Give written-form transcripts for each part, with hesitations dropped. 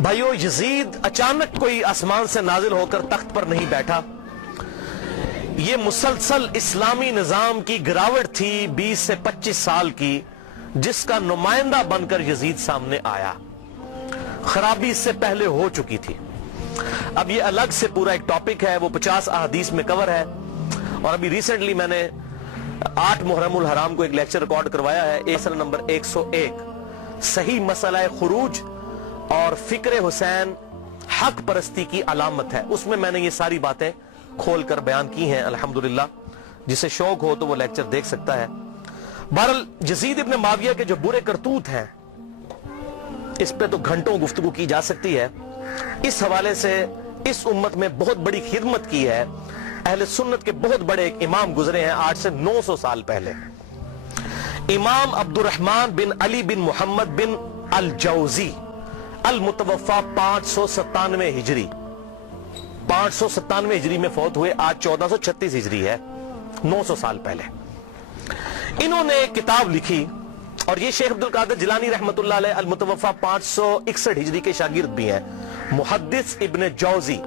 بھائیو، یزید اچانک کوئی آسمان سے نازل ہو کر تخت پر نہیں بیٹھا. یہ مسلسل اسلامی نظام کی گراوٹ تھی 20 سے 25 سال کی، جس کا نمائندہ بن کر یزید سامنے آیا. خرابی اس سے پہلے ہو چکی تھی. اب یہ الگ سے پورا ایک ٹاپک ہے، وہ 50 احادیث میں کور ہے. اور ابھی ریسنٹلی میں نے 8 محرم الحرام کو ایک لیکچر ریکارڈ کروایا ہے، ایسر نمبر 101، صحیح مسئلہ خروج اور فکر حسین حق پرستی کی علامت ہے. اس میں میں نے یہ ساری باتیں کھول کر بیان کی ہیں الحمدللہ. جسے شوق ہو تو وہ لیکچر دیکھ سکتا ہے. بہرحال یزید ابن معاویہ کے جو برے کرتوت ہیں، اس پہ تو گھنٹوں گفتگو کی جا سکتی ہے. اس حوالے سے اس امت میں بہت بڑی خدمت کی ہے. اہل سنت کے بہت بڑے ایک امام گزرے ہیں آج سے 900 سال پہلے. امام عبد الرحمن بن علی بن محمد بن الجوزی، المتوفا 597 ہجری، 597 ہجری میں فوت ہوئے. آج 1436 ہجری ہے، 900 سال پہلے. انہوں نے ایک کتاب لکھی، اور یہ شیخ عبد القادر جیلانی رحمت اللہ علیہ المتوفا 561 ہجری کے شاگرد بھی ہیں، محدث ابن جوزی.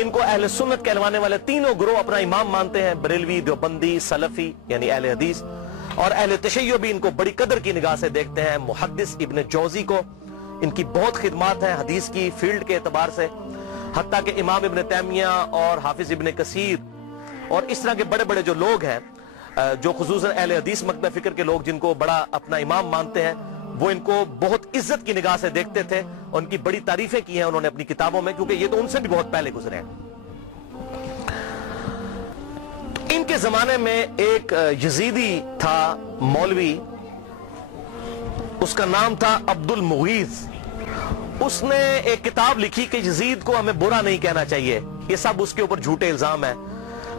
ان کو اہل سنت کہلوانے والے تینوں گروہ اپنا امام مانتے ہیں، بریلوی، دیوبندی، سلفی یعنی اہل حدیث، اور اہل تشیع بھی ان کو بڑی قدر کی نگاہ سے دیکھتے ہیں. محدث ابن جوزی کو ان کی بہت خدمات ہیں حدیث کی فیلڈ کے اعتبار سے، حتیٰ کہ امام ابن تیمیہ اور حافظ ابن کثیر اور اس طرح کے بڑے بڑے جو لوگ ہیں، جو خصوصاً اہل حدیث مکتب فکر کے لوگ جن کو بڑا اپنا امام مانتے ہیں، وہ ان کو بہت عزت کی نگاہ سے دیکھتے تھے. ان کی بڑی تعریفیں کی ہیں انہوں نے اپنی کتابوں میں، کیونکہ یہ تو ان سے بھی بہت پہلے گزرے ہیں. ان کے زمانے میں ایک یزیدی تھا مولوی، اس کا نام تھا عبد المغیث. اس نے ایک کتاب لکھی کہ یزید کو ہمیں برا نہیں کہنا چاہیے، یہ سب اس کے اوپر جھوٹے الزام ہیں.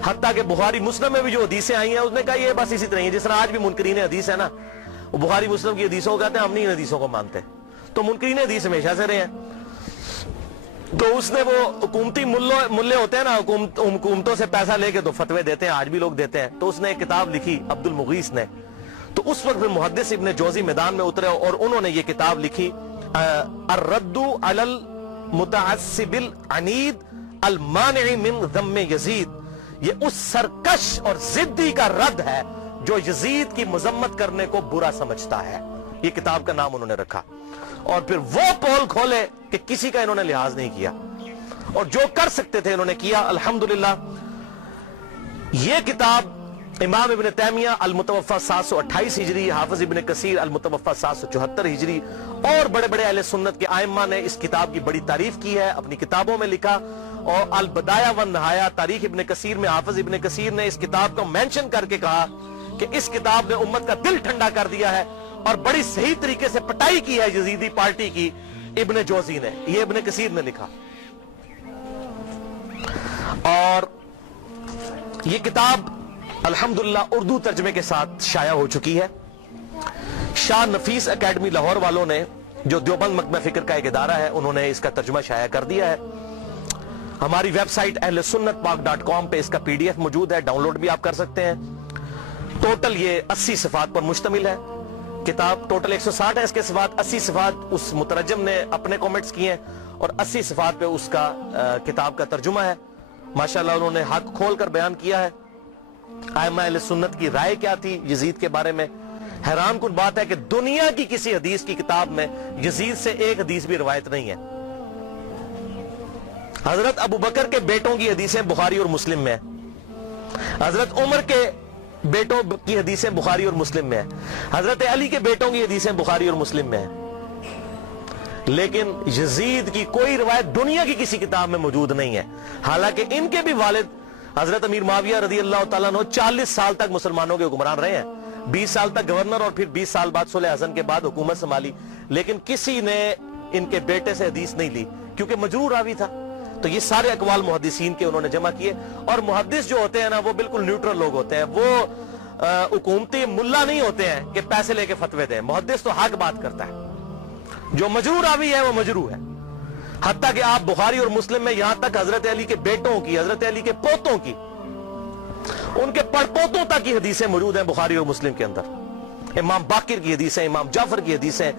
حتیٰ کہ بخاری مسلم میں بھی جو حدیثیں آئی ہیں، اس نے کہا یہ بس اسی طرح ہے جس طرح آج بھی منکرین حدیث ہے نا، وہ بخاری مسلم کی حدیثوں کو کہتے ہیں ہم نہیں ان حدیثوں کو مانتے. تو منکرین حدیث ہمیشہ سے رہے ہیں. تو اس نے وہ حکومتی ملے ہوتے ہیں نا، حکومتوں سے پیسہ لے کے تو فتوے دیتے ہیں، آج بھی لوگ دیتے ہیں. تو اس نے ایک کتاب لکھی عبد المغیث نے. تو اس وقت محدث ابن جوزی میدان میں اترے اور انہوں نے یہ کتاب لکھی، الرد علی المتعصب العنید المانع من ذم یزید. یہ اس سرکش اور ضدی کا رد ہے جو یزید کی مذمت کرنے کو برا سمجھتا ہے. یہ کتاب کا نام انہوں نے رکھا. اور پھر وہ پول کھولے کہ کسی کا انہوں نے لحاظ نہیں کیا، اور جو کر سکتے تھے انہوں نے کیا. الحمدللہ یہ کتاب امام ابن تیمیہ المتوفا 728 ہجری، حافظ ابن کثیر المتوفا 774 ہجری اور بڑے بڑے اہل سنت کے ائمہ نے اس کتاب کی بڑی تعریف کی ہے، اپنی کتابوں میں لکھا. اور البدایہ والنہایہ تاریخ ابن کثیر میں حافظ ابن کثیر نے اس کتاب کو مینشن کر کے کہا کہ اس کتاب نے امت کا دل ٹھنڈا کر دیا ہے، اور بڑی صحیح طریقے سے پٹائی کی ہے یزیدی پارٹی کی ابن جوزی نے. یہ ابن کثیر نے لکھا. اور یہ کتاب الحمدللہ اردو ترجمے کے ساتھ شائع ہو چکی ہے. شاہ نفیس اکیڈمی لاہور والوں نے، جو دیوبند مکتب فکر کا ایک ادارہ ہے، انہوں نے اس کا ترجمہ شائع کر دیا ہے. ہماری ویب سائٹ اہل سنت پاک.com پہ اس کا PDF موجود ہے، ڈاؤن لوڈ بھی آپ کر سکتے ہیں. ٹوٹل یہ 80 صفحات پر مشتمل ہے کتاب. ٹوٹل 160 ہے اس کے صفحات، 80 صفحات اس مترجم نے اپنے کومنٹس کیے ہیں، اور 80 صفحات پہ اس کا کتاب کا ترجمہ ہے. ماشاءاللہ انہوں نے حق کھول کر بیان کیا ہے. ائمہ اہل سنت کی رائے کیا تھی یزید کے بارے میں. حیران کن بات ہے کہ دنیا کی کسی حدیث کی کتاب میں یزید سے ایک حدیث بھی روایت نہیں ہے. حضرت ابو بکر کے بیٹوں کی حدیثیں بخاری اور مسلم میں ہیں، حضرت عمر کے بیٹوں کی حدیثیں بخاری اور مسلم میں ہیں، حضرت علی کے بیٹوں کی حدیثیں بخاری اور مسلم میں ہیں. لیکن یزید کی کوئی روایت دنیا کی کسی کتاب میں موجود نہیں ہے. حالانکہ ان کے بھی والد حضرت امیر معاویہ رضی اللہ تعالیٰ عنہ 40 سال تک مسلمانوں کے حکمران رہے ہیں، 20 سال تک گورنر، اور پھر 20 سال بعد صلح حسن کے بعد حکومت سنبھالی. لیکن کسی نے ان کے بیٹے سے حدیث نہیں لی، کیونکہ مجروح راوی تھا. تو یہ سارے اقوال محدثین کے انہوں نے جمع کیے. اور محدث جو ہوتے ہیں نا، وہ بالکل نیوٹرل لوگ ہوتے ہیں. وہ حکومتی ملا نہیں ہوتے ہیں کہ پیسے لے کے فتوے دیں. محدث تو حق بات کرتا ہے. جو مجروح راوی ہے وہ مجروح ہے. حتیٰ کہ آپ بخاری اور مسلم میں یہاں تک حضرت علی کے بیٹوں کی، حضرت علی کے پوتوں کی، ان کے پڑپوتوں تک کی حدیثیں موجود ہیں بخاری اور مسلم کے اندر. امام باقر کی حدیث ہے، امام جعفر کی حدیث ہے،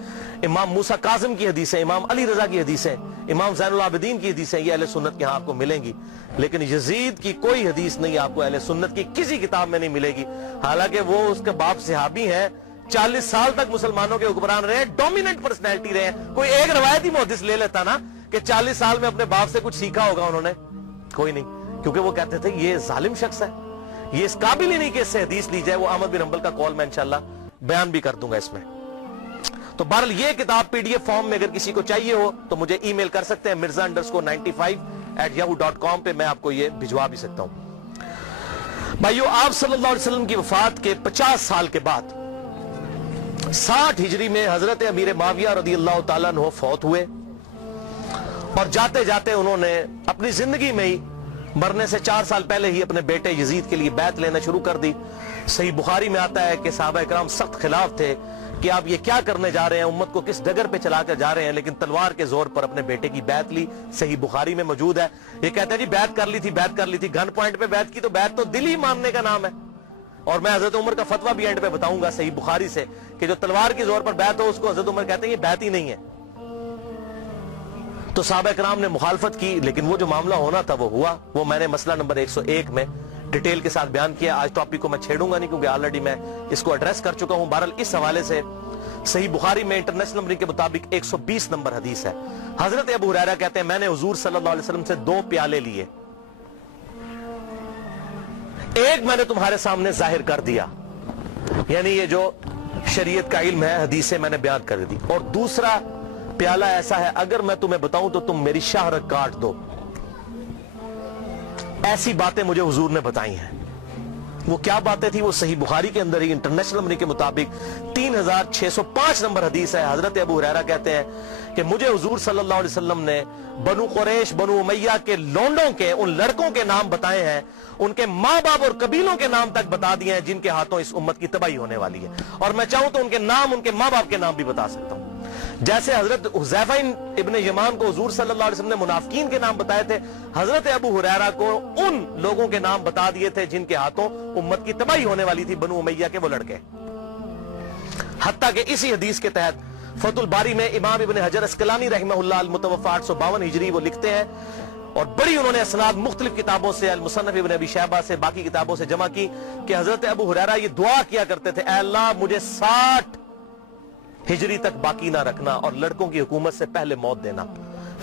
امام موسیٰ کاظم کی حدیث ہے، امام علی رضا کی حدیث ہے، امام زین العابدین کی حدیث ہے، یہ اہل سنت کے ہاں آپ کو ملیں گی. لیکن یزید کی کوئی حدیث نہیں آپ کو اہل سنت کی کسی کتاب میں نہیں ملے گی. حالانکہ وہ اس کے باپ صحابی ہیں، 40 سال تک مسلمانوں کے حکمران رہے، ڈومیننٹ پرسنالٹی رہے. کوئی ایک روایتی محدث لے لیتا نا کہ 40 سال میں اپنے باپ سے کچھ سیکھا ہوگا انہوں نے، کوئی نہیں. کیونکہ وہ کہتے تھے یہ ظالم شخص ہے، یہ اس قابل ہی نہیں کہ اس سے حدیث لی جائے. وہ احمد بن حنبل کا قول میں انشاءاللہ بیان بھی کر دوں گا اس میں. تو بہرحال یہ کتاب پی ڈی ایف فارم میں اگر کسی کو چاہیے ہو تو مجھے ای میل کر سکتے ہیں mirza_95@yahoo.com پہ، میں آپ کو یہ بھجوا بھی سکتا ہوں. بھائیو، آپ صلی اللہ علیہ وسلم کی وفات کے 50 سال کے بعد 60 ہجری میں حضرت امیر معاویہ رضی اللہ تعالیٰ عنہ فوت ہوئے، اور جاتے جاتے انہوں نے اپنی زندگی میں ہی مرنے سے 4 سال پہلے ہی اپنے بیٹے یزید کے لیے بیعت لینا شروع کر دی. صحیح بخاری میں آتا ہے کہ صحابہ اکرام سخت خلاف تھے کہ آپ یہ کیا کرنے جا رہے ہیں، امت کو کس ڈگر پہ چلا کر جا رہے ہیں، لیکن تلوار کے زور پر اپنے بیٹے کی بیعت لی. صحیح بخاری میں موجود ہے. یہ کہتے ہیں جی بیعت کر لی تھی، گن پوائنٹ پہ بیعت کی، تو بیعت تو دل ہی ماننے کا نام ہے. اور میں حضرت عمر کا فتویٰ بھی اینڈ پہ بتاؤں گا صحیح بخاری سے کہ جو تلوار کے زور پر بیعت ہو اس کو حضرت عمر کہتے ہیں یہ بیعت ہی نہیں ہے. تو صحابہ کرام نے مخالفت کی، لیکن وہ جو معاملہ ہونا تھا وہ ہوا. وہ میں نے مسئلہ نمبر 101 میں ڈیٹیل کے ساتھ بیان کیا. آج ٹاپک کو میں چھیڑوں گا نہیں کیونکہ آلریڈی میں اس کو ایڈریس کر چکا ہوں. بہرحال اس حوالے سے صحیح بخاری میں انٹرنیشنل نمبر کے مطابق 120 نمبر حدیث ہے. حضرت ابو ہریرہ کہتے ہیں میں نے حضور صلی اللہ علیہ وسلم سے 2 پیالے لیے، ایک میں نے تمہارے سامنے ظاہر کر دیا، یعنی یہ جو شریعت کا علم ہے، حدیثیں میں نے بیان کر دی، اور دوسرا پیالہ ایسا ہے اگر میں تمہیں بتاؤں تو تم میری شہرت کاٹ دو. ایسی باتیں مجھے حضور نے بتائی ہیں. وہ کیا باتیں تھی؟ وہ صحیح بخاری کے اندر ہی انٹرنیشنل نمبر کے مطابق 3605 نمبر حدیث ہے. حضرت ابو ہریرہ کہتے ہیں کہ مجھے حضور صلی اللہ علیہ وسلم نے بنو قریش، بنو امیہ کے لونڈوں کے، ان لڑکوں کے نام بتائے ہیں، ان کے ماں باپ اور قبیلوں کے نام تک بتا دیے ہیں جن کے ہاتھوں اس امت کی تباہی ہونے والی ہے. اور میں چاہوں تو ان کے نام، ان کے ماں باپ کے نام بھی بتا سکتا ہوں. جیسے حضرت حذیفہ ابن یمان کو حضور صلی اللہ علیہ وسلم نے منافقین کے نام بتائے تھے، حضرت ابو ہریرہ کو ان لوگوں کے نام بتا دیے تھے جن کے ہاتھوں امت کی تباہی ہونے والی تھی، بنو امیہ کے وہ لڑکے. حتیٰ کہ اسی حدیث کے تحت فتح الباری میں امام ابن حجر اسقلانی رحمہ اللہ المتوفی 852 ہجری وہ لکھتے ہیں، اور بڑی انہوں نے اسناد مختلف کتابوں سے، المصنف ابن ابی شیبہ سے، باقی کتابوں سے جمع کی کہ حضرت ابو ہریرہ یہ دعا کیا کرتے تھے، اے اللہ مجھے 60 ہجری تک باقی نہ رکھنا اور لڑکوں کی حکومت سے پہلے موت دینا.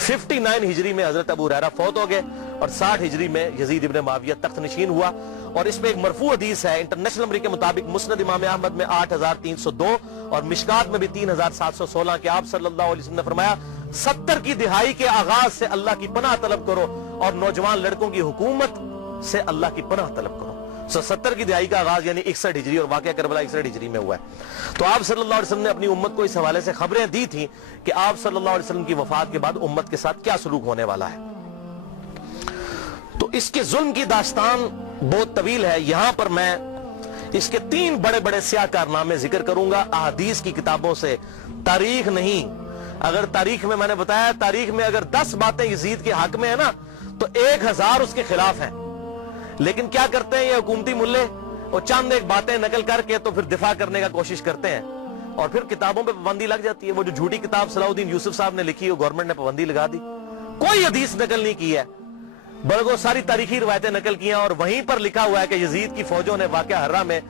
59 ہجری میں حضرت ابو ہریرہ فوت ہو گئے، اور 60 ہجری میں یزید ابن معاویہ تخت نشین ہوا. اور اس میں ایک مرفوع حدیث ہے انٹرنیشنل نمبر کے مطابق مسند امام احمد میں 8302 اور مشکات میں بھی 3716 کہ آپ صلی اللہ علیہ وسلم نے فرمایا 70 کی دہائی کے آغاز سے اللہ کی پناہ طلب کرو اور نوجوان لڑکوں کی حکومت سے اللہ کی پناہ طلب کرو. 70 کی دہائی کا آغاز یعنی 61 ہجری، اور واقعہ کربلا 61 ہجری میں ہوا ہے. تو آپ صلی اللہ علیہ وسلم نے اپنی امت کو اس حوالے سے خبریں دی تھیں کہ آپ صلی اللہ علیہ وسلم کی وفات کے بعد امت کے ساتھ کیا سلوک ہونے والا ہے. تو اس کے ظلم کی داستان بہت طویل ہے. یہاں پر میں اس کے 3 بڑے بڑے سیاہ کارنامے ذکر کروں گا احادیث کی کتابوں سے، تاریخ نہیں. اگر تاریخ میں نے بتایا تاریخ میں اگر 10 باتیں یزید کے حق میں ہیں نا تو 1000 اس کے خلاف ہیں. لیکن کیا کرتے ہیں یہ حکومتی ملے، اور چند ایک باتیں نقل کر کے تو پھر دفاع کرنے کا کوشش کرتے ہیں، اور پھر کتابوں پہ پابندی لگ جاتی ہے. وہ جو جھوٹی کتاب صلاح الدین یوسف صاحب نے لکھی وہ گورنمنٹ نے پابندی لگا دی، کوئی حدیث نقل نہیں کی ہے، بلکہ ساری تاریخی روایتیں نقل کی ہیں. اور وہیں پر لکھا ہوا ہے کہ یزید کی فوجوں نے واقعہ حرہ میں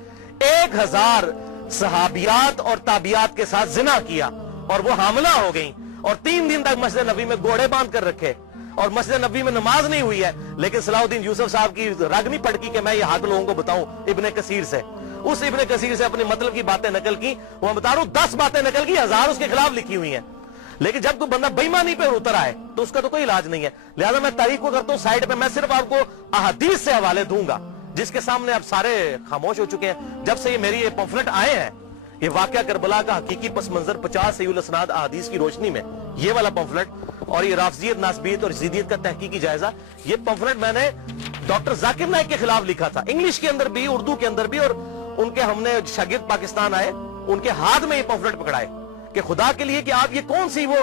1000 صحابیات اور تابعیات کے ساتھ زنا کیا اور وہ حاملہ ہو گئیں، اور 3 دن تک مسجد نبوی میں گھوڑے باندھ کر رکھے، اور مسجد نبوی میں نماز نہیں ہوئی ہے. لیکن صلاح الدین یوسف صاحب کی رگ نہیں پھڑکی کہ میں یہ حق لوگوں کو بتاؤں. ابن کثیر سے، اس ابن کثیر سے اپنے مطلب کی باتیں نقل کی. وہ بتا رہا ہوں 10 باتیں نقل کی، 1000 اس کے خلاف لکھی ہوئی ہیں. لیکن جب کوئی بندہ بے ایمانی پہ اتر آئے تو اس کا تو کوئی علاج نہیں ہے. لہذا میں تاریخ کو کرتا ہوں سائڈ پہ، میں صرف آپ کو احادیث سے حوالے دوں گا جس کے سامنے اب سارے خاموش ہو چکے ہیں. جب سے یہ میری یہ پمفلٹ آئے ہیں، یہ واقعہ کربلا کا حقیقی پس منظر 50 صحیح الاسناد احادیث کی روشنی میں، یہ والا پمفلٹ، اور یہ رافضیت، ناسبیت اور یزیدیت کا تحقیقی جائزہ، یہ پمفلٹ میں نے ڈاکٹر ذاکر نائک کے خلاف لکھا تھا، انگلش کے اندر بھی، اردو کے اندر بھی. اور ان کے ہم نے شاگرد پاکستان آئے، ان کے ہاتھ میں یہ پمفلٹ پکڑائے کہ خدا کے لیے کہ آپ یہ کون سی وہ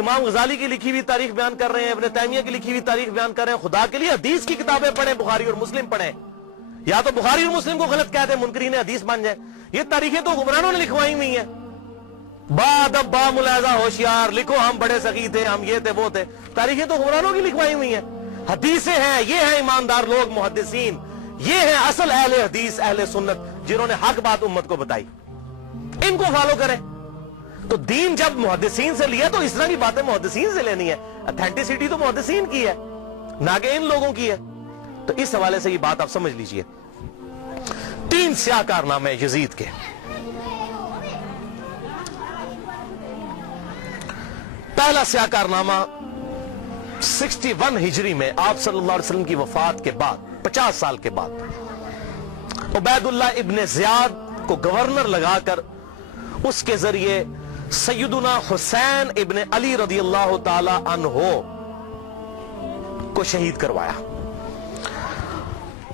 امام غزالی کی لکھی ہوئی تاریخ بیان کر رہے ہیں، ابن تیمیہ کی لکھی ہوئی تاریخ بیان کر رہے ہیں. خدا کے لیے حدیث کی کتابیں پڑھیں، بخاری اور مسلم پڑھیں، یا تو بخاری اور مسلم کو غلط کہہ دیں، منکرین حدیث بن جائیں، یہ تاریخیں تو حکمرانوں نے لکھوائی ہوئی ہیں. بادب با ملاحظہ ہوشیار لکھو ہم بڑے سخی تھے, ہم یہ تھے وہ تھے. تاریخیں تو حکمرانوں کی لکھوائی ہوئی ہیں. حدیثیں ہیں, یہ ہیں ایماندار لوگ محدثین, یہ ہیں اصل اہل حدیث اہل سنت جنہوں نے حق بات امت کو بتائی. ان کو فالو کریں. تو دین جب محدثین سے لیا تو اس طرح کی باتیں محدثین سے لینی ہے. اتھینٹسٹی تو محدثین کی ہے نہ کہ ان لوگوں کی ہے. تو اس حوالے سے یہ بات آپ سمجھ لیجئے. 3 سیاہ کارنامے یزید کے. پہلا سیاہ کارنامہ 61 ہجری میں آپ صلی اللہ علیہ وسلم کی وفات کے بعد 50 سال کے بعد عبید اللہ ابن زیاد کو گورنر لگا کر اس کے ذریعے سیدنا حسین ابن علی رضی اللہ تعالی عنہ کو شہید کروایا.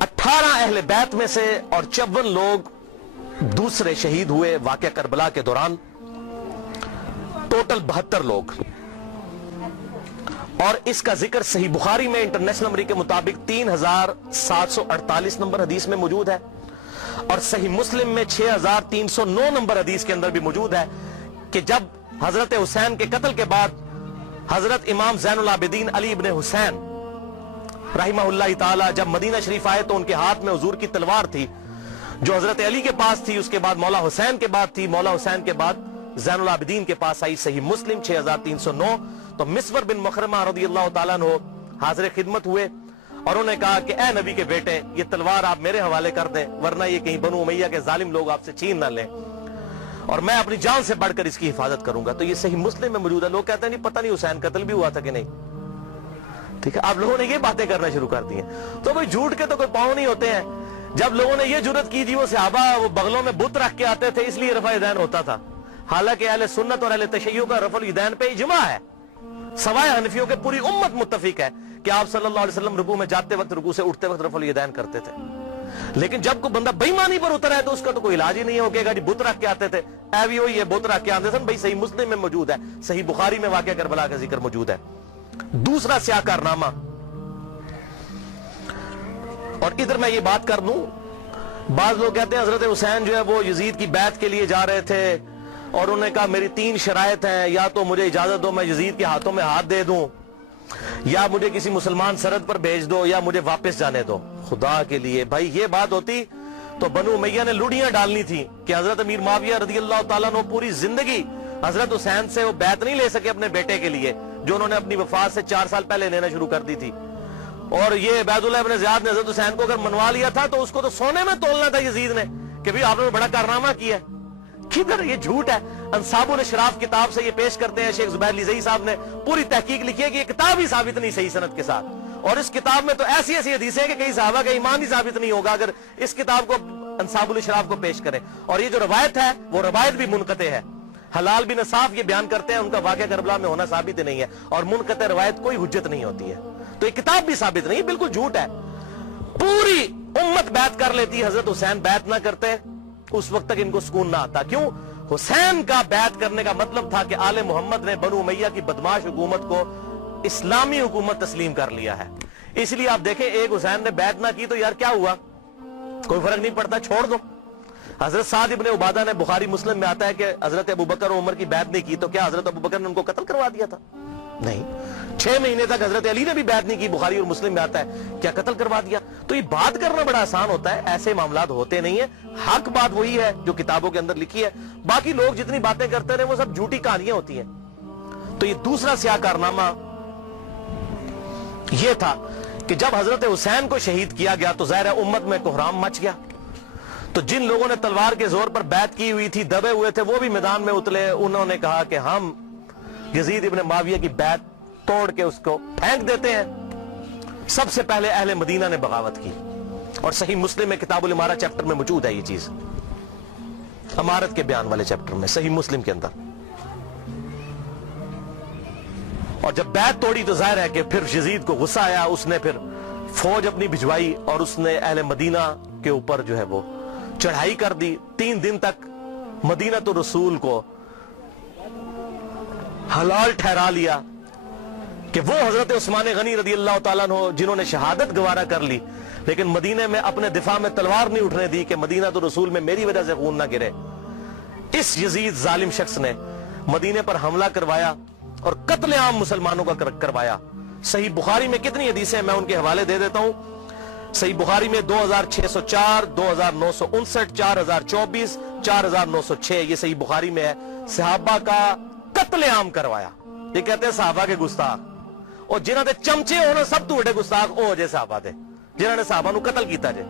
18 اہل بیت میں سے اور 54 لوگ دوسرے شہید ہوئے واقعہ کربلا کے دوران. ٹوٹل 72 لوگ. اور اس کا ذکر صحیح بخاری میں انٹرنیشنل نمبر کے مطابق 3748 نمبر حدیث میں موجود ہے, اور صحیح مسلم میں 6309 نمبر حدیث کے اندر بھی موجود ہے کہ جب حضرت حسین کے قتل کے بعد حضرت امام زین العابدین علی ابن حسین رحمہ اللہ تعالی جب مدینہ شریف آئے تو ان کے ہاتھ میں حضور کی تلوار تھی جو حضرت علی کے پاس تھی, اس کے بعد مولا حسین کے بعد تھی, مولا حسین کے بعد زین العابدین کے پاس آئی. صحیح مسلم 6309. تو مسور بن مخرمہ رضی اللہ تعالیٰ عنہ حاضر خدمت ہوئے اور انہوں نے کہا کہ اے نبی کے بیٹے یہ تلوار آپ میرے حوالے کر دیں ورنہ یہ کہیں بنو امیہ کے ظالم لوگ آپ سے چھین نہ لیں, اور میں اپنی جان سے بڑھ کر اس کی حفاظت کروں گا. تو یہ صحیح مسلم میں موجود ہے. لوگ کہتے ہیں نہیں پتہ نہیں حسین قتل بھی ہوا تھا کہ نہیں. ٹھیک ہے, آپ لوگوں نے یہ باتیں کرنا شروع کر دی ہیں. تو بھئی جھوٹ کے تو کوئی پاؤں نہیں ہوتے ہیں. جب لوگوں نے یہ جرت کی تھی وہ صحابہ وہ بغلوں میں بت رکھ کے آتے تھے اس لیے رفع یدین ہوتا تھا. حالانکہ اہل سنت اور اہل تشیع کا رفع الیدین پہ اجماع ہے, سوائے حنفیوں کے پوری امت متفق ہے کہ آپ صلی اللہ علیہ وسلم رکوع میں جاتے وقت رکوع سے اٹھتے وقت رفع الیدین کرتے تھے. لیکن جب کوئی بندہ بے ایمانی پر اترا ہے تو اس کا تو کوئی علاج ہی نہیں ہو گا. بت رکھ کے آتے تھے, اے بھی ہوئی یہ بت رکھ کے آتے تھے. بھائی صحیح مسلم میں موجود ہے, صحیح بخاری میں واقعہ کربلا کا ذکر موجود ہے. دوسرا سیاہ کارنامہ, اور ادھر میں یہ بات کر دوں, بعض لوگ کہتے ہیں حضرت حسین جو ہے وہ یزید کی بیعت کے لیے جا رہے تھے اور انہوں نے کہا میری 3 شرائط ہیں, یا تو مجھے اجازت دو میں یزید کے ہاتھوں میں ہاتھ دے دوں, یا مجھے کسی مسلمان سرحد پر بھیج دو, یا مجھے واپس جانے دو. خدا کے لیے بھائی یہ بات ہوتی تو بنو امیہ نے لوڑیاں ڈالنی تھی کہ حضرت امیر معاویہ رضی اللہ تعالیٰ عنہ پوری زندگی حضرت حسین سے وہ بیعت نہیں لے سکے اپنے بیٹے کے لیے جو انہوں نے اپنی وفات سے 4 سال پہلے لینا شروع کر دی تھی. اور یہ عبید اللہ ابن زیاد نے حضرت حسین کو اگر منوا لیا تھا تو اس کو تو سونے میں تولنا تھا یزید نے کہ بھی آپ نے بڑا کارنامہ کیا. کدھر یہ جھوٹ ہے. انصاب الاشراف کتاب سے یہ پیش کرتے ہیں, شیخ زبیر لیزئی صاحب نے پوری تحقیق لکھی ہے کہ یہ کتاب ہی ثابت نہیں صحیح سند کے ساتھ, اور اس کتاب میں تو ایسی ایسی حدیثیں ہیں کہ کئی صحابہ کا ایمان ہی ثابت نہیں ہوگا اگر اس کتاب کو انصاب الاشراف کو پیش کریں. اور یہ جو روایت ہے وہ روایت بھی منقطع ہے. حلال بن صاف یہ بیان کرتے ہیں ان کا واقعہ کربلا میں ہونا ثابت نہیں ہے, اور منقطع روایت کوئی حجت نہیں ہوتی ہے. تو یہ کتاب بھی ثابت نہیں, بالکل جھوٹ ہے. پوری امت بیعت کر لیتی, حضرت حسین بیعت نہ کرتے, اس وقت تک ان کو سکون نہ آتا. کیوں؟ حسین کا بیعت کرنے کا مطلب تھا کہ آل محمد نے بنو امیہ کی بدماش حکومت کو اسلامی حکومت تسلیم کر لیا ہے. اس لیے آپ دیکھیں ایک حسین نے بیعت نہ کی تو یار کیا ہوا, کوئی فرق نہیں پڑتا, چھوڑ دو. حضرت سعد ابن عبادہ نے بخاری مسلم میں آتا ہے کہ حضرت ابوبکر و عمر کی بیعت نہیں کی تو کیا حضرت ابوبکر نے ان کو قتل کروا دیا تھا؟ نہیں. 6 مہینے تک حضرت علی نے بھی بیعت نہیں کی, بخاری اور مسلم میں آتا ہے, کیا قتل کروا دیا؟ تو یہ بات کرنا بڑا آسان ہوتا ہے, ایسے معاملات ہوتے نہیں ہیں. حق بات وہی ہے جو کتابوں کے اندر لکھی ہے, باقی لوگ جتنی باتیں کرتے رہے وہ سب جھوٹی کہانیاں ہوتی ہیں. تو یہ دوسرا سیاہ کارنامہ یہ تھا کہ جب حضرت حسین کو شہید کیا گیا تو ظاہر امت میں کوہرام مچ گیا. تو جن لوگوں نے تلوار کے زور پر بیعت کی ہوئی تھی, دبے ہوئے تھے, وہ بھی میدان میں اترے. انہوں نے کہا کہ ہم یزید ابن معاویہ کی بیعت توڑ کے اس کو پھینک دیتے ہیں. سب سے پہلے اہل مدینہ نے بغاوت کی, اور صحیح مسلم میں کتاب الامارہ چیپٹر میں موجود ہے یہ چیز, امارت کے بیان والے چیپٹر میں صحیح مسلم کے اندر. اور جب بیعت توڑی تو ظاہر ہے کہ پھر یزید کو غصہ آیا, اس نے پھر فوج اپنی بھجوائی اور اس نے اہل مدینہ کے اوپر جو ہے وہ چڑھائی کر دی. 3 دن تک مدینہ تو رسول کو حلال ٹھہرا لیا کہ وہ حضرت عثمان غنی رضی اللہ تعالیٰ عنہ جنہوں نے شہادت گوارا کر لی, لیکن مدینے میں اپنے دفاع میں تلوار نہیں اٹھنے دی کہ مدینہ تو رسول میں میری وجہ سے خون نہ گرے. اس یزید ظالم شخص نے مدینے پر حملہ کروایا اور قتل عام مسلمانوں کا کروایا. صحیح بخاری میں کتنی حدیثیں ہیں میں ان کے حوالے دے دیتا ہوں. صحیح بخاری میں 2604, 2959, 4024, 4906 یہ صحیح بخاری میں ہے. صحابہ کا قتل عام کروایا. یہ کہتے ہیں صحابہ کے گستاخ, اور جنہاں دے چمچے ہونے سب تو بڑے گستاخ او جے صحابہ دے جنہاں نے صحابہ نو قتل کیتا جے.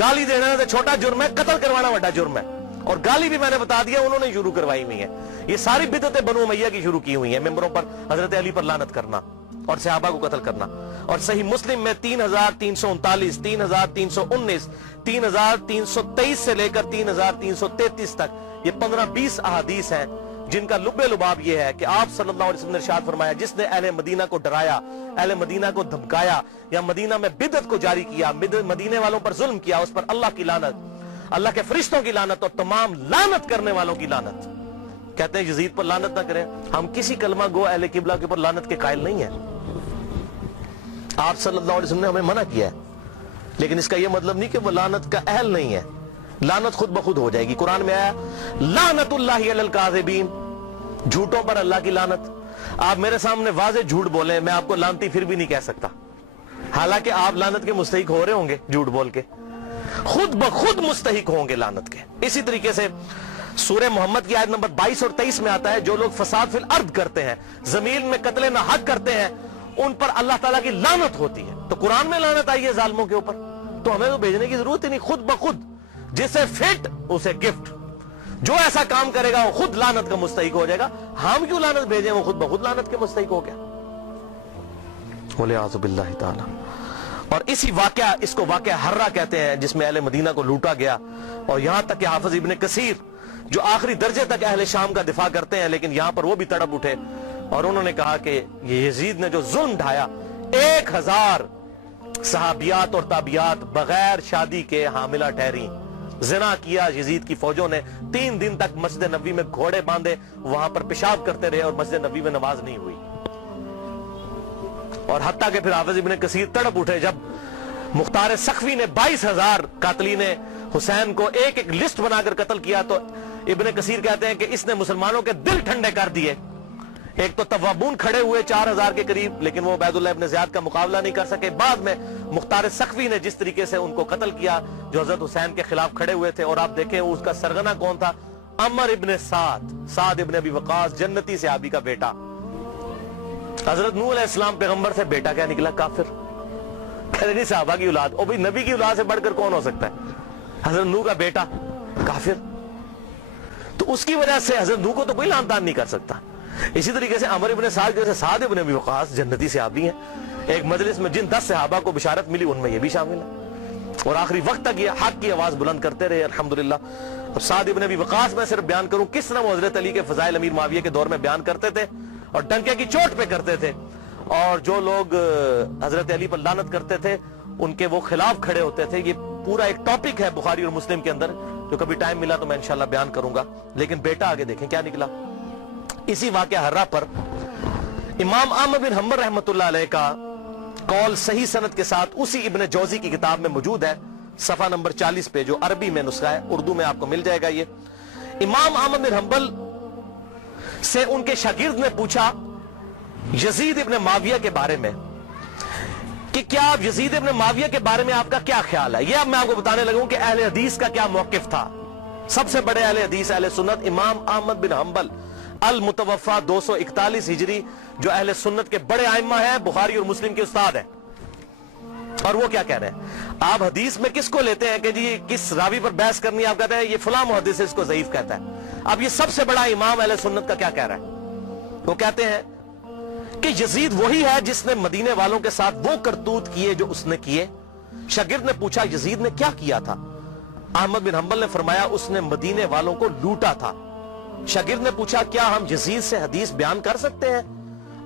گالی دینا تے چھوٹا جرم ہے, قتل کروانا بڑا جرم ہے. اور گالی بھی میں نے بتا دیا انہوں نے شروع کروائی ہوئی ہے. یہ ساری بدعتیں بنو امیہ کی شروع کی ہوئی ہیں, ممبروں پر حضرت علی پر لعنت کرنا اور صحابہ کو قتل کرنا. اور صحیح مسلم میں 3339, 3319, 3323 سے لے کر 3333 تک یہ 15-20 احادیث ہیں جن کا لب لباب یہ ہے کہ آپ صلی اللہ علیہ وسلم نے ارشاد فرمایا جس نے اہل مدینہ کو ڈرایا, اہل مدینہ کو دھمکایا یا مدینہ میں بدعت کو جاری کیا, مدینے والوں پر ظلم کیا, اس پر اللہ کی لعنت, اللہ کے فرشتوں کی لعنت اور تمام لعنت کرنے والوں کی لعنت. کہتے ہیں یزید پر لعنت نہ کریں. ہم کسی کلمہ گو اہل قبلہ کے اوپر لعنت کے قائل نہیں ہیں. آپ صلی اللہ علیہ وسلم نے ہمیں منع کیا ہے, لیکن اس کا یہ مطلب نہیں کہ وہ لعنت کا اہل نہیں ہے. لعنت خود بخود ہو جائے گی. قرآن میں آیا لعنت اللہ علی الکاذبین, جھوٹوں پر اللہ کی لعنت. آپ میرے سامنے واضح جھوٹ بولیں, میں آپ کو لعنتی پھر بھی نہیں کہہ سکتا, حالانکہ آپ لعنت کے مستحق ہو رہے ہوں گے. جھوٹ بول کے خود بخود مستحق ہوں گے لعنت کے. اسی طریقے سے سورہ محمد کی آیت نمبر 22 اور 23 میں آتا ہے جو لوگ فساد فی الارض کرتے ہیں, زمین میں قتل نہ حق کرتے ہیں, ان پر اللہ تعالیٰ کی لعنت ہوتی ہے. تو قرآن میں لعنت آئی ہے ظالموں کے اوپر, تو ہمیں تو بھیجنے کی ضرورت ہی نہیں. خود بخود جسے فٹ اسے گفٹ, جو ایسا کام کرے گا وہ خود لعنت کا مستحق ہو جائے گا. ہم کیوں لعنت بھیجیں, وہ خود بخود لعنت کے مستحق ہو گیا. وَلِعَاذُ بِاللَّهِ تعالی. اور اسی واقعہ, اس کو واقعہ حرہ کہتے ہیں, جس میں اہل مدینہ کو لوٹا گیا. اور یہاں تک کہ حافظ ابن کثیر جو آخری درجے تک اہل شام کا دفاع کرتے ہیں, لیکن یہاں پر وہ بھی تڑپ اٹھے اور انہوں نے کہا کہ یہ یزید نے جو ظلم ڈھایا, 1000 صحابیات اور تابعیات بغیر شادی کے حاملہ ٹھہری, زنا کیا یزید کی فوجوں نے. 3 دن تک مسجد نبوی میں گھوڑے باندھے وہاں پر پیشاب کرتے رہے اور مسجد نبوی میں نماز نہیں ہوئی. اور حتیٰ کہ پھر حافظ ابن کثیر تڑپ اٹھے جب مختار سخوی نے 22,000 قاتلین حسین کو ایک ایک لسٹ بنا کر قتل کیا, تو ابن کثیر کہتے ہیں کہ اس نے مسلمانوں کے دل ٹھنڈے کر دیے. ایک تو توابون کھڑے ہوئے 4000 کے قریب, لیکن وہ عبید اللہ ابن زیاد کا مقابلہ نہیں کر سکے. بعد میں مختار سخوی نے جس طریقے سے ان کو قتل کیا جو حضرت حسین کے خلاف کھڑے ہوئے تھے, اور آپ دیکھیں اس کا سرغنہ کون تھا, عمر ابن سعد ابن ابی وقاص, جنتی صحابی کا بیٹا. حضرت نوح علیہ السلام پیغمبر سے بیٹا کیا نکلا, کافر. کہتے نہیں صحابہ کی اولاد, او بھئی نبی کی اولاد سے بڑھ کر کون ہو سکتا ہے, حضرت نوح کا بیٹا کافر. تو اس کی وجہ سے حضرت نوح کو تو کوئی لعن طعن نہیں کر سکتا. اسی طریقے سے عمر ابن سعد ابن ابی وقاص جنتی صحابی ہیں. ایک مجلس میں جن 10 صحابہ کو بشارت ملی ان میں یہ بھی شامل ہے, اور آخری وقت تک یہ حق کی آواز بلند کرتے رہے الحمدللہ. اب سعد ابن ابی وقاص میں صرف بیان کروں کس طرح وہ حضرت علی کے فضائل امیر معاویہ کے دور میں بیان کرتے تھے اور ڈنکے کی چوٹ پہ کرتے تھے, اور جو لوگ حضرت علی پر لعنت کرتے تھے ان کے وہ خلاف کھڑے ہوتے تھے. یہ پورا ایک ٹاپک ہے بخاری اور مسلم کے اندر, جو کبھی ٹائم ملا تو میں انشاءاللہ بیان کروں گا. لیکن بیٹا آگے دیکھیں کیا نکلا. اسی واقعہ حرہ پر امام احمد بن حنبل رحمۃ اللہ علیہ کا قول صحیح سند کے ساتھ اسی ابن جوزی کی کتاب میں موجود ہے, صفحہ نمبر 40 پہ, جو عربی میں نسخہ ہے, اردو میں آپ کو مل جائے گا. یہ امام احمد بن حنبل سے ان کے شاگرد نے پوچھا یزید ابن معاویہ کے بارے میں کہ کیا آپ یزید ابن معاویہ کے بارے میں آپ کا کیا خیال ہے. یہ اب میں آپ کو بتانے لگوں کہ اہل حدیث کا کیا موقف تھا. سب سے بڑے اہل حدیث اہل سنت امام احمد بن حنبل المتوفا 241 ہجری, جو اہل سنت کے بڑے ائمہ ہیں, بخاری اور مسلم کے استاد ہیں. اور وہ کیا کہہ رہے ہیں, آپ حدیث میں کس کو لیتے ہیں کہ جی کس راوی پر بحث کرنی ہے, آپ کہتے ہیں یہ فلاں محدث اس کو ضعیف کہتا ہے. اب یہ سب سے بڑا امام اہل سنت کا کیا کہہ رہا ہے, وہ کہتے ہیں کہ یزید وہی ہے جس نے مدینے والوں کے ساتھ وہ کرتوت کیے جو اس نے کیے. شاگرد نے پوچھا یزید نے کیا کیا تھا. احمد بن حنبل نے فرمایا اس نے مدینے والوں کو لوٹا تھا. شاگرد نے پوچھا کیا ہم یزید سے حدیث بیان کر سکتے ہیں.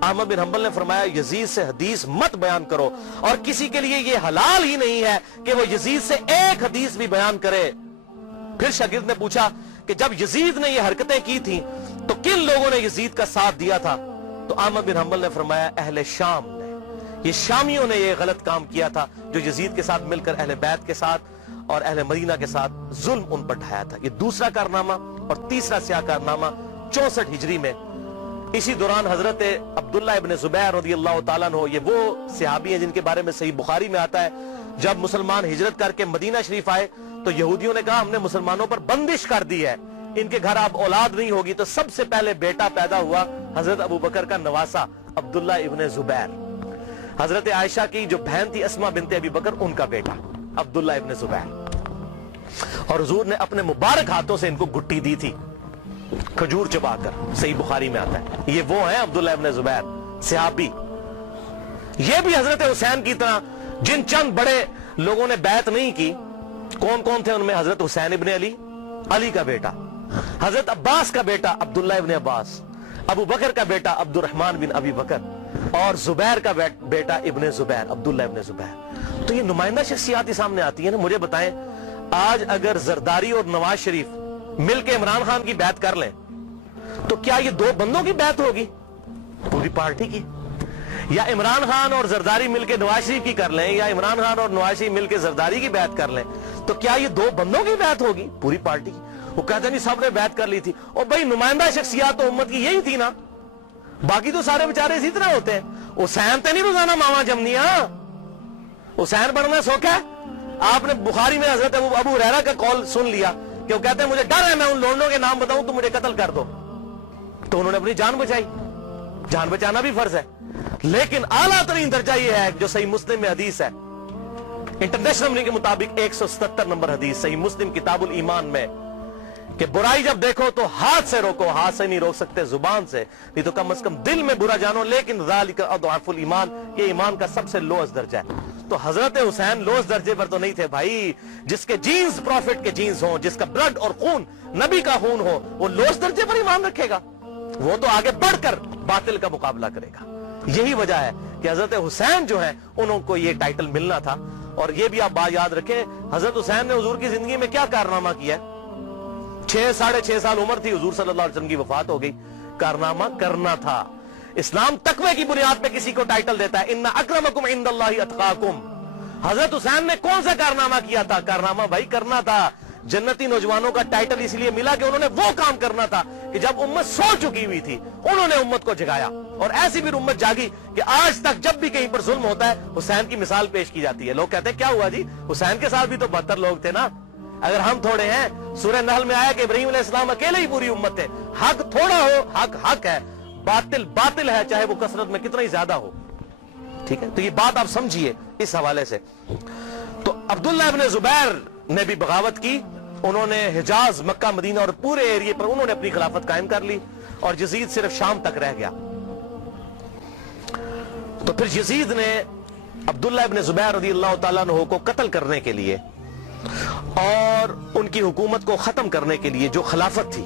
احمد بن حنبل نے فرمایا یزید سے حدیث مت بیان کرو, اور کسی کے لیے یہ حلال ہی نہیں ہے کہ وہ یزید سے ایک حدیث بھی بیان کرے. پھر شاگرد نے پوچھا کہ جب یزید نے یہ حرکتیں کی تھیں تو کن لوگوں نے یزید کا ساتھ دیا تھا. تو احمد بن حنبل نے فرمایا اہل شام نے. یہ شامیوں نے یہ غلط کام کیا تھا جو یزید کے ساتھ مل کر اہل بیت کے ساتھ اور اہل مدینہ کے ساتھ ظلم ان پر ڈھایا تھا. یہ دوسرا کارنامہ. اور تیسرا سیاہ کارنامہ 64 ہجری میں اسی دوران حضرت عبداللہ ابن زبیر رضی اللہ تعالیٰ عنہ، یہ وہ صحابی ہیں جن کے بارے میں صحیح بخاری میں آتا ہے جب مسلمان ہجرت کر کے مدینہ شریف آئے تو یہودیوں نے کہا ہم نے مسلمانوں پر بندش کر دی ہے، ان کے گھر اب اولاد نہیں ہوگی. تو سب سے پہلے بیٹا پیدا ہوا حضرت ابو بکر کا نواسا عبداللہ ابن زبیر. حضرت عائشہ کی جو بہن تھی اسما بنت ابی بکر، ان کا بیٹا عبداللہ ابن زبیر. اور حضور نے اپنے مبارک ہاتھوں سے ان کو گٹی دی تھی کھجور چبا کر، صحیح بخاری میں آتا ہے. یہ وہ ہیں عبداللہ ابن زبیر صحابی. یہ بھی حضرت حسین کی طرح جن چند بڑے لوگوں نے بیعت نہیں کی. کون کون تھے ان میں؟ حضرت حسین ابن علی، علی کا بیٹا، حضرت عباس کا بیٹا عبداللہ ابن عباس، ابو بکر کا بیٹا عبد الرحمن بن ابی بکر، اور زبیر کا بیٹا ابن زبیر، عبداللہ ابن زبیر. تو یہ نمائندہ شخصیات ہی سامنے آتی ہیں نا. مجھے بتائیں آج اگر زرداری اور نواز شریف مل کے عمران خان کی بیعت کر لیں تو کیا یہ دو بندوں کی بیعت ہوگی؟ پوری پارٹی کی. یا عمران خان اور زرداری مل کے نواز شریف کی کر لیں، یا عمران خان اور نواز شریف مل کے زرداری کی بیعت کر لیں تو کیا یہ دو بندوں کی بیعت ہوگی؟ پوری پارٹی کی. وہ کہتے ہیں نہیں سب نے بیعت کر لی تھی. اور بھائی نمائندہ شخصیات تو امت کی یہی تھی نا، باقی تو سارے بیچارے اسی طرح ہوتے ہیں. حسین تے نہیں روزانہ ماما جمنیاں، حسین بننا سوکھا ہے. آپ نے بخاری میں حضرت ابو ہریرہ کا قول سن لیا کہ وہ کہتے ہیں مجھے ڈر ہے میں ان لوگوں کے نام بتاؤں تو مجھے قتل کر دو. تو انہوں نے اپنی جان بچائی. جان بچانا بھی فرض ہے، لیکن اعلیٰ ترین درجہ یہ ہے جو صحیح مسلم میں حدیث ہے، انٹرنیشنل نمبر کے مطابق 177 نمبر حدیث صحیح مسلم کتاب الایمان میں، کہ برائی جب دیکھو تو ہاتھ سے روکو. ہاتھ سے نہیں روک سکتے، زبان سے، نہیں تو کم از کم دل میں برا جانو. لیکن ذالک اضعف الایمان، یہ ایمان کا سب سے لوز درجہ ہے. تو حضرت حسین لوز درجے پر تو نہیں تھے بھائی. جس کے جینز پروفٹ کے جینز ہوں، جس کا بلڈ اور خون نبی کا خون ہو، وہ لوز درجے پر ایمان رکھے گا؟ وہ تو آگے بڑھ کر باطل کا مقابلہ کرے گا. یہی وجہ ہے کہ حضرت حسین جو ہیں انہوں کو یہ ٹائٹل ملنا تھا. اور یہ بھی آپ بات یاد رکھیں، حضرت حسین نے حضور کی زندگی میں کیا کارنامہ کیا ہے؟ 6.5 سال عمر تھی، حضور صلی اللہ علیہ وسلم کی وفات ہو گئی. کارنامہ کرنا تھا. اسلام تقوی کی بنیاد پہ کسی کو ٹائٹل دیتا ہے، ان اکرمکم عند اللہ اتقاکم. حضرت حسین نے کون سا کارنامہ کیا تھا؟ کارنامہ بھائی کرنا تھا. جنتی نوجوانوں کا ٹائٹل اس لیے ملا کہ انہوں نے وہ کام کرنا تھا کہ جب امت سو چکی ہوئی تھی انہوں نے امت کو جگایا. اور ایسی بھی امت جاگی کہ آج تک جب بھی کہیں پر ظلم ہوتا ہے حسین کی مثال پیش کی جاتی ہے. لوگ کہتے ہیں کیا ہوا جی، حسین کے ساتھ بھی تو 72 لوگ تھے نا. اگر ہم تھوڑے ہیں، سورہ نحل میں آیا کہ ابراہیم علیہ السلام اکیلے ہی پوری امت ہے. حق تھوڑا ہو، حق حق ہے، باطل باطل ہے، چاہے وہ کثرت میں کتنا ہی زیادہ ہو. ٹھیک ہے، تو یہ بات آپ سمجھیے اس حوالے سے. تو عبداللہ ابن زبیر نے بھی بغاوت کی. انہوں نے حجاز، مکہ، مدینہ اور پورے ایریے پر انہوں نے اپنی خلافت قائم کر لی اور یزید صرف شام تک رہ گیا. تو پھر یزید نے عبداللہ ابن زبیر رضی اللہ تعالیٰ عنہ کو قتل کرنے کے لیے اور ان کی حکومت کو ختم کرنے کے لیے جو خلافت تھی،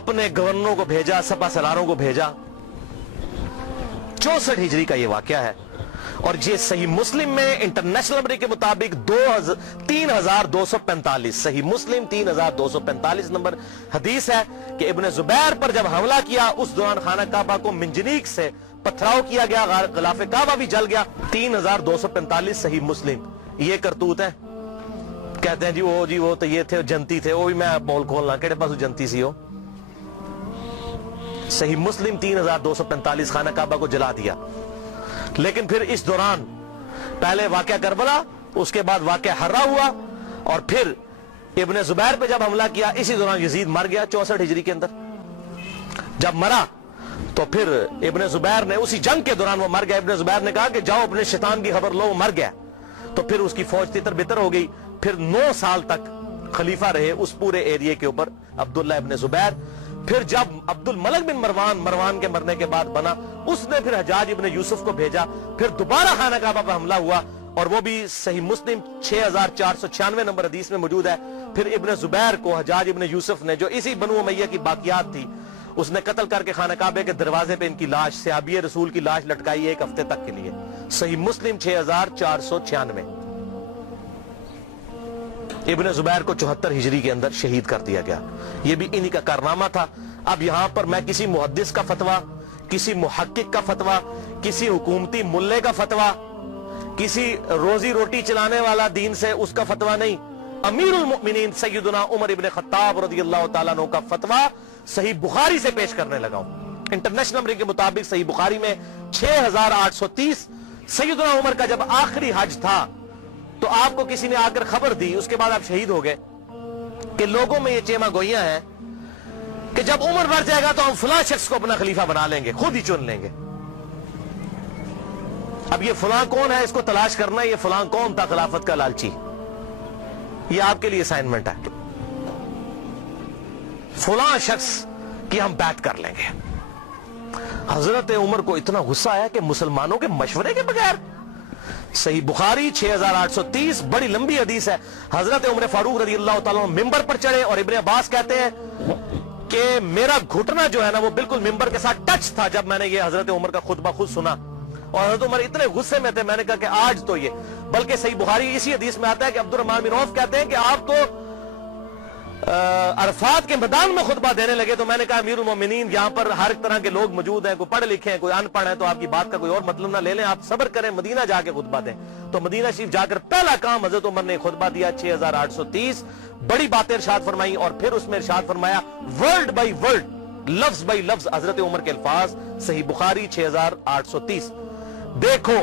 اپنے گورنروں کو بھیجا، سپہ سالاروں کو بھیجا. 64 ہجری کا یہ واقعہ ہے. اور یہ صحیح مسلم میں انٹرنیشنل نمبر کے مطابق 3245 صحیح مسلم 3245 نمبر حدیث ہے کہ ابن زبیر پر جب حملہ کیا اس دوران خانہ کعبہ کو منجنیق سے پتھراؤ کیا گیا، غلاف کعبہ بھی جل گیا. 3245 صحیح مسلم. یہ کرتوت ہے. کہتے ہیں جی وہ تو یہ تھے جنتی تھے. وہ بھی میں مول کھولنا کہڑے پاس جنتی سی ہو. صحیح مسلم 3245 خانہ کعبہ کو جلا دیا. لیکن پھر اس دوران پہلے واقعہ کربلا، اس کے بعد واقعہ ہرا ہوا، اور پھر ابن زبیر پہ جب حملہ کیا اسی دوران یزید مر گیا 64 ہجری کے اندر. جب مرا تو پھر ابن زبیر نے اسی جنگ کے دوران وہ مر گیا. ابن زبیر نے کہا کہ جاؤ اپنے شیطان کی خبر لو، وہ مر گیا. تو پھر اس کی فوج تتر بتر ہو گئی. پھر 9 سال تک خلیفہ رہے اس پورے ایریے کے اوپر عبداللہ ابن زبیر. پھر جب عبد الملک بن مروان کے مرنے کے بعد بنا، اس نے پھر حجاج ابن یوسف کو بھیجا. پھر دوبارہ خانہ کعبہ پر حملہ ہوا، اور وہ بھی صحیح مسلم 6496 نمبر حدیث میں موجود ہے. پھر ابن زبیر کو حجاج ابن یوسف نے، جو اسی بنو امیہ کی باقیات تھی، اس نے قتل کر کے خانہ کعبے کے دروازے پہ ان کی لاش، صحابی رسول کی لاش لٹکائی 1 ہفتے تک کے لیے. صحیح مسلم 6496. ابن زبیر کو 74 ہجری کے اندر شہید کر دیا گیا. یہ بھی انہی کا کارنامہ تھا. اب یہاں پر میں کسی محدث کا فتویٰ، کسی محقق کا فتویٰ، کسی حکومتی ملے کا فتویٰ، کسی روزی روٹی چلانے والا دین سے اس کا فتویٰ نہیں، امیر المؤمنین سیدنا عمر ابن خطاب رضی اللہ تعالیٰ عنہ کا فتویٰ صحیح بخاری سے پیش کرنے لگا ہوں۔ انٹرنیشنل نمبر کے مطابق صحیح بخاری میں 6830، سیدنا عمر کا جب آخری حج تھا تو آپ کو کسی نے آ کر خبر دی، اس کے بعد آپ شہید ہو گئے، کہ لوگوں میں یہ چیما گوئیاں ہیں کہ جب عمر مر جائے گا تو ہم فلاں شخص کو اپنا خلیفہ بنا لیں گے، خود ہی چن لیں گے۔ اب یہ فلاں کون ہے، اس کو تلاش کرنا ہے، یہ فلاں کون تھا خلافت کا لالچی، یہ آپ کے لیے اسائنمنٹ ہے۔ فلاں شخص کی ہم بیعت کر لیں گے۔ حضرت عمر کو اتنا غصہ آیا کہ مسلمانوں کے مشورے کے بغیر، صحیح بخاری 6830، بڑی لمبی حدیث ہے، حضرت عمر فاروق رضی اللہ تعالیٰ ممبر پر چڑھے اور ابن عباس کہتے ہیں کہ میرا گھٹنا جو ہے نا وہ بالکل ممبر کے ساتھ ٹچ تھا جب میں نے یہ حضرت عمر کا خطبہ خود سنا، اور حضرت عمر اتنے غصے میں تھے، میں نے کہا کہ آج تو یہ، بلکہ صحیح بخاری اسی حدیث میں آتا ہے کہ عبد الرحمن بن عوف کہتے ہیں کہ آپ تو عرفات کے میدان میں خطبہ دینے لگے، تو میں نے کہا امیر المومنین یہاں پر ہر طرح کے لوگ موجود ہیں، کوئی پڑھ لکھے ہیں، کوئی ان پڑھ ہے، تو آپ کی بات کا کوئی اور مطلب نہ لے لیں، آپ صبر کریں، مدینہ جا کے خطبہ دیں۔ تو مدینہ شریف جا کر پہلا کام حضرت عمر نے خطبہ دیا 6830، بڑی باتیں ارشاد فرمائی، اور پھر اس میں ارشاد فرمایا ورڈ بائی ورڈ، لفظ بائی لفظ حضرت عمر کے الفاظ، صحیح بخاری 6830۔ دیکھو،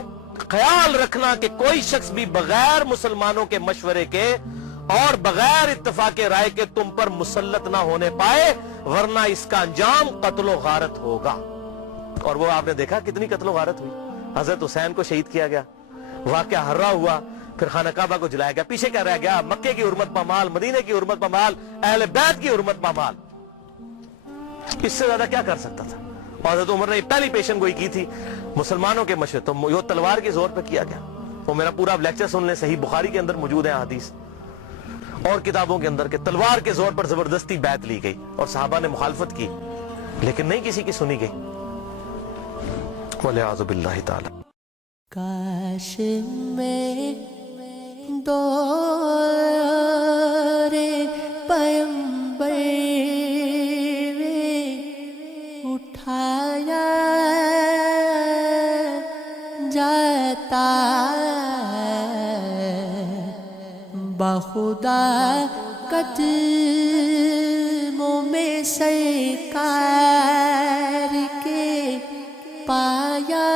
خیال رکھنا کہ کوئی شخص بھی بغیر مسلمانوں کے مشورے کے اور بغیر اتفاق رائے کے تم پر مسلط نہ ہونے پائے، ورنہ اس کا انجام قتل و غارت ہوگا۔ اور وہ آپ نے دیکھا کتنی قتل و غارت ہوئی، حضرت حسین کو شہید کیا گیا، واقعہ ہررا ہوا، پھر خانہ کعبہ کو جلایا گیا، پیچھے کیا رہ گیا، مکے کی حرمت پامال، مدینے کی حرمت پامال، اہل بیت کی حرمت پامال، اس سے زیادہ کیا کر سکتا تھا؟ اور حضرت عمر نے پہلی پیشن گوئی کی تھی مسلمانوں کے مشورے، تو وہ تلوار کے زور پہ کیا گیا۔ وہ میرا پورا لیکچر سن لیں، صحیح بخاری کے اندر موجود ہے حدیث اور کتابوں کے اندر، کہ تلوار کے زور پر زبردستی بیعت لی گئی اور صحابہ نے مخالفت کی، لیکن نہیں کسی کی سنی گئی، والعیاذ باللہ تعالی۔ کاش میں دور پیمبر اٹھایا جاتا، بخدا قدموں میں سرکار کے پایا